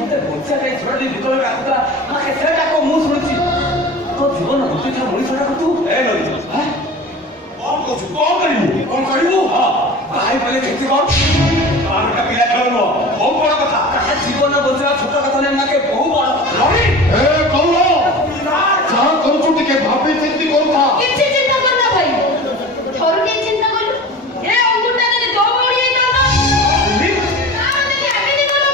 मत बच्चा छोड़ दी दुकान में ପିଠା ମଣିଷଟା ତୁ ଏ ନଦୀ କଣ କହୁଛୁ କଣ କରିବୁ କାହିଁ କଲେ କେତେ କଣ ଆମଟା ପିଲା ଖେଳ ନୁହଁ ବହୁ ବଡ କଥା କାହା ଜୀବନ ବଞ୍ଚିବା ଛୋଟ କଥା ନାହିଁ ନାକେ ବହୁ ବଡ କଥା କହୁନ ଯାହା କରୁଛୁ ଟିକେ ଭାବି ଚିନ୍ତି କରୁଥା କିଛି ଚିନ୍ତା କରନା ଭାଇ ଥରୁ ଟିକେ ଚିନ୍ତା କଲୁ ଏ ଅଙ୍ଗୁରଟା ଯଦି ଦୌଡ଼ି ହେଇଥାନ୍ତା ତାର ଯଦି ଆଗେଇ ଗଲା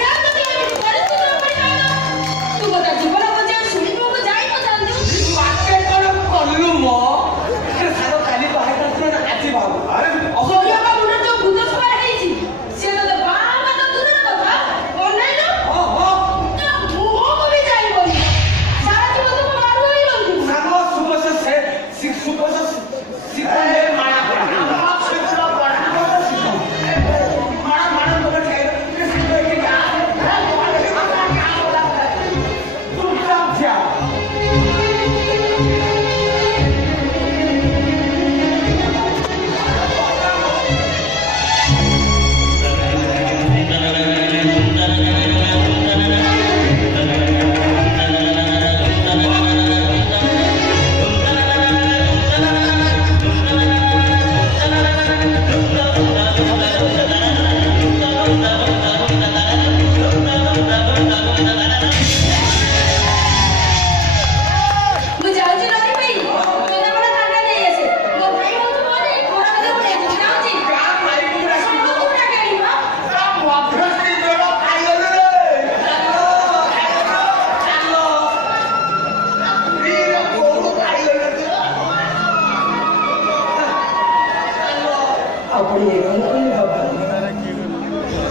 ତାର ଯଦି ପରିସ୍ଥିତି ପଡ଼ିଥାନ୍ତା ତୁ କଥା ଜୀବନ ବଞ୍ଚିବା ଶୁଣିବାକୁ ଯାଇନଥାନ୍ତୁ ମାକେ କଣ କଲୁ ମୋ ସାର କାଲି ବାହାରି ଆସିଲେ ଆଜି ଭାବୁ ଆରେ ଅସହ୍ୟକ ମୁଣ୍ଡରେ ଯୋଉ ଭୂତ ସବାର ହେଇଛି ସେ ତତେ ବାହା ତ ଦୂରର କଥା ଅନେଇଲୁ ମୁହଁକୁ ବି ଯାଇବନି ସାରା ଜୀବନ ତୁ ମାରୁ ହେଇ ରହିବୁ ସାଙ୍ଗ ସୁବସ ସେ ସୁବସ ସିକଲେ ମାଣା ପଡା ସେଟା ପଡା ମାଣା ମାଣା ତ ଖାଇ रे सिर्फ एक क्या तू क्या जा ମୁଁ ଯାଉଛି ରହି ଭାଇ ତୋର ବଡ଼ ଥାଣ୍ଡା ନେଇ ଆସେ ମୋ ଭାଇ ହଉଛି ପରେ ଘର କଥା ପଡେ ମୁଁ ଯାଉଛି ଭାଇ ପୁରା ଶୁଣ କୋଉଟା ଖେଳିବ ମଫସ୍ତି ତୋର ଖାଇଗଲେ ରେ ଚାଲ वीर କୋଉ ଖାଇଗଲେ ଆପଣ ଏ କ'ଣ କଲେ ବାବା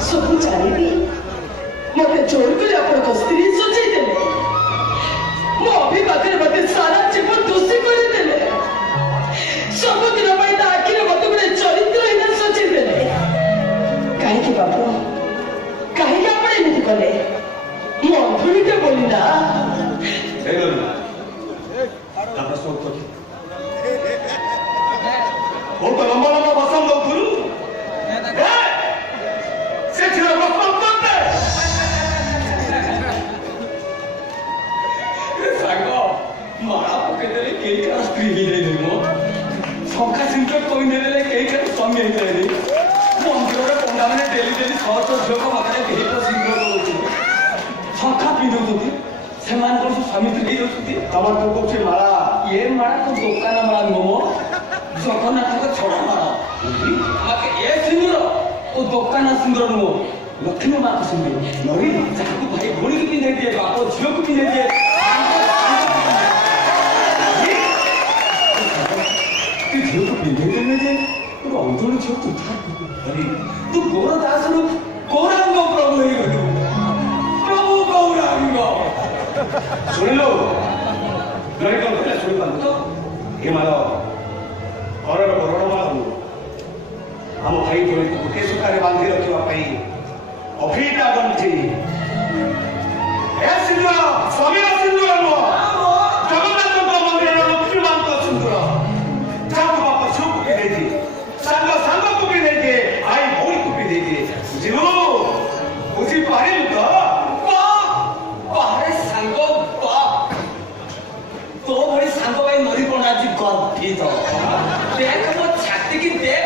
ସବୁ ଜାଣିବି ମୋତେ ଜୋର କରି ଆପଣଙ୍କ ସ୍ତ୍ରୀ ସଜେଇ ଦେଲେ ମୋ ଅଭିଭାବକରେ ମୋତେ ସାରା ଜୀବନ ଦୋଷୀ କରିଦେଲେ ସବୁଦିନ ପାଇଁ ତା ଆଖିରେ ମୋତେ ଗୋଟେ ଚରିତ୍ରହୀନ ସଜେଇ ଦେଲେ କାହିଁକି ବାବୁ କାହିଁକି ଆପଣ ଏମିତି କଲେ ମୁଁ ଅଧୁଣିଟେ ବୋଲି ନା ହେଇଗଲା ତାପରେ ସବୁ ତ ବହୁତ ଲମ୍ବା ଲମ୍ବା ବସନ ଦଉଥିଲୁ ସେ ଝିଅ ବସନ କରତେ ସାଙ୍ଗ ମାଳା ପକେଇଦେଲେ କେହି କାହାର ସ୍ତ୍ରୀ ହେଇଯାଇନି ମୋ ଶଙ୍ଖା ସିଂହ କହିଦେଲେ କେହି କାହାର ସ୍ୱାମୀ ହେଇଯାଇନି ମନ୍ଦିରରେ ପଣ୍ଡାମାନେ ଡେଲି ଡେଲି ଶହ ଝିଅଙ୍କ ପାଖରେ କେହି ତ ସିଂହ ଦଉଛନ୍ତି ଶଙ୍ଖା ପିନ୍ଧୁଛନ୍ତି ସେମାନଙ୍କର ସବୁ ସ୍ୱାମୀ ସ୍ତ୍ରୀ ହେଇଯାଉଛନ୍ତି ତମର ତ କହୁଛି ମାଳା ଏ ମାଳା ତ ଦୋକାନ ମାଳା ନୁହଁ ଜଗନ୍ନାଥଙ୍କ ଛଡ଼ା ମାଳ আমাকে ଏ ସିନ୍ଦୁର ଓ ଦୋକାନ ସିନ୍ଦୁର ନୁହଁ ଲକ୍ଷ୍ମୀ ମାଙ୍କ ସିନ୍ଦୁର ନରି ଯାହାକୁ ଭାଇ ଭଉଣୀକୁ ପିନ୍ଧେଇ ଦିଏ ବାପ ଝିଅକୁ ପିନ୍ଧେଇ ଦିଏ ତୁ ଝିଅକୁ ପିନ୍ଧେଇ ଦେଲେ ଯେ ତୋର ଅନ୍ତର ଝିଅ ତୁ ତୁ ଗୌର ଦାସରୁ ଗୌରାଙ୍ଗ ପ୍ରଭୁ ହେଇଗଲୁ ପ୍ରଭୁ ଗୌରାଙ୍ଗ ଶୁଣିଲୁ ନରି କ'ଣ କହିଲା ଶୁଣିପାରୁ ତ ଏ ମାଳ ଘରର ବରଣମାଳ ନୁହଁ ଆମ ଭାଇ ଭଉଣୀକୁ ଗୋଟିଏ ସୂତାରେ ବାନ୍ଧି ରଖିବା ପାଇଁ ଅଭିଟା ଗଣ୍ଠି ଏ ସିନ୍ଦୁର ସ୍ୱାମୀର ସିନ୍ଦୁର ନୁହଁ ଜଗନ୍ନାଥଙ୍କ ମନ୍ଦିରର ଲକ୍ଷ୍ମୀ ମାଙ୍କ ସିନ୍ଦୁର ଯାହାକୁ ବାପ ଝିଅକୁ ପିନ୍ଧେଇ ଦିଏ ସାଙ୍ଗ ସାଙ୍ଗକୁ ପିନ୍ଧେଇ ଦିଏ ଭାଇ ଭଉଣୀକୁ ପିନ୍ଧେଇ ଦିଏ ବୁଝିଲୁ ବୁଝିପାରିଲୁ ତ ବାହାରେ ସାଙ୍ଗ ତୋ ଭଳି ସାଙ୍ଗ ଭାଇ ନରି କ'ଣ ଆଜି ଗର୍ବିତ देख वो छाती की देख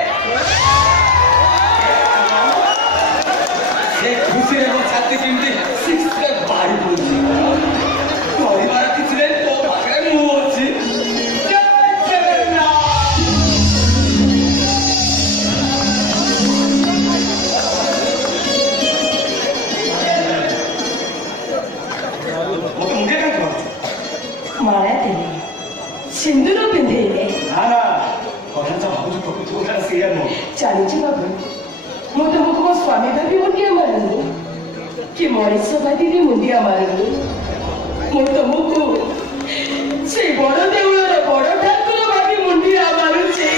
ये खुशी रे वो छाती की सिक्स पे बारी बोलती परिवार किसी ने तो पाकरे मुंह होती क्या चलेगा वो तो मुझे क्या कहते ମାଳା ଦେଲେ ସିନ୍ଦୁର ପିନ୍ଧେଇଲେ ना କଥା ଭାବୁଛୁ ପ୍ରକୃତ ସେଇଆ ନୁହଁ ଚାଲିଛି ବାବୁ ମୁଁ ତୁମକୁ ମୋ ସ୍ୱାମୀ ଭାବି ମୁଣ୍ଡିଆ ମାରୁନି କି ମଣିଷ ଭାବିବି ମୁଣ୍ଡିଆ ମାରୁନି ମୁଁ ତୁମକୁ ସେଇ ବଡ଼ ଦେଉଳର ବଡ଼ ଠାକୁର ଭାବି ମୁଣ୍ଡିଆ ମାରୁଛି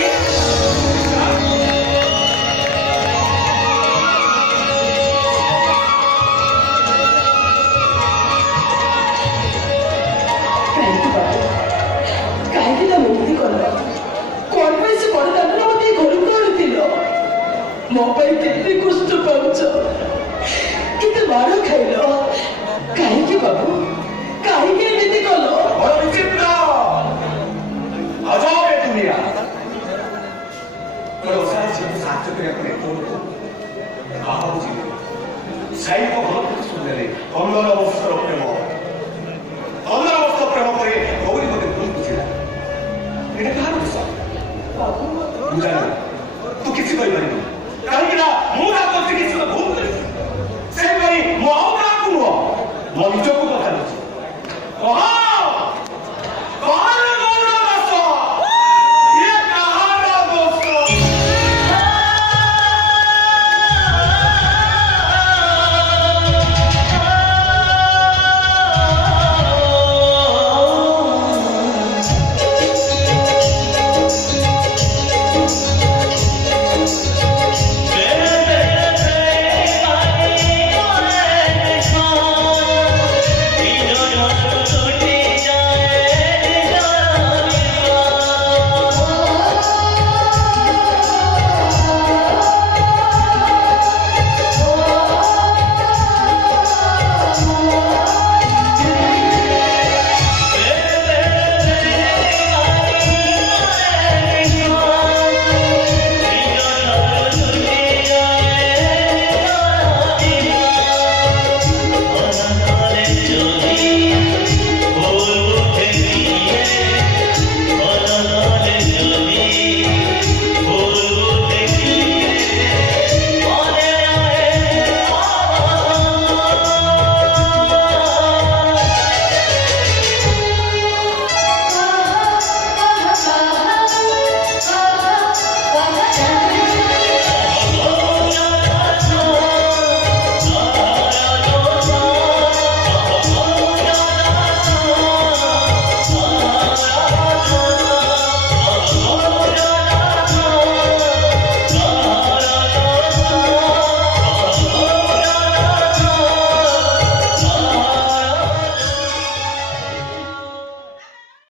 କାହିଁକି ବାବୁ କାହିଁକି ତମେ ଏମିତି କଲ କଣ ପାଇଁ ସେ ବଡ଼ ଦାଦନ ମୋତେ ଘରକୁ ଆଣୁଥିଲ ମୋ ପାଇଁ କେତେ କଷ୍ଟ ପାଉଛ କେତେ ମାଡ଼ ଖାଇଲ କାହିଁକି ବାବୁ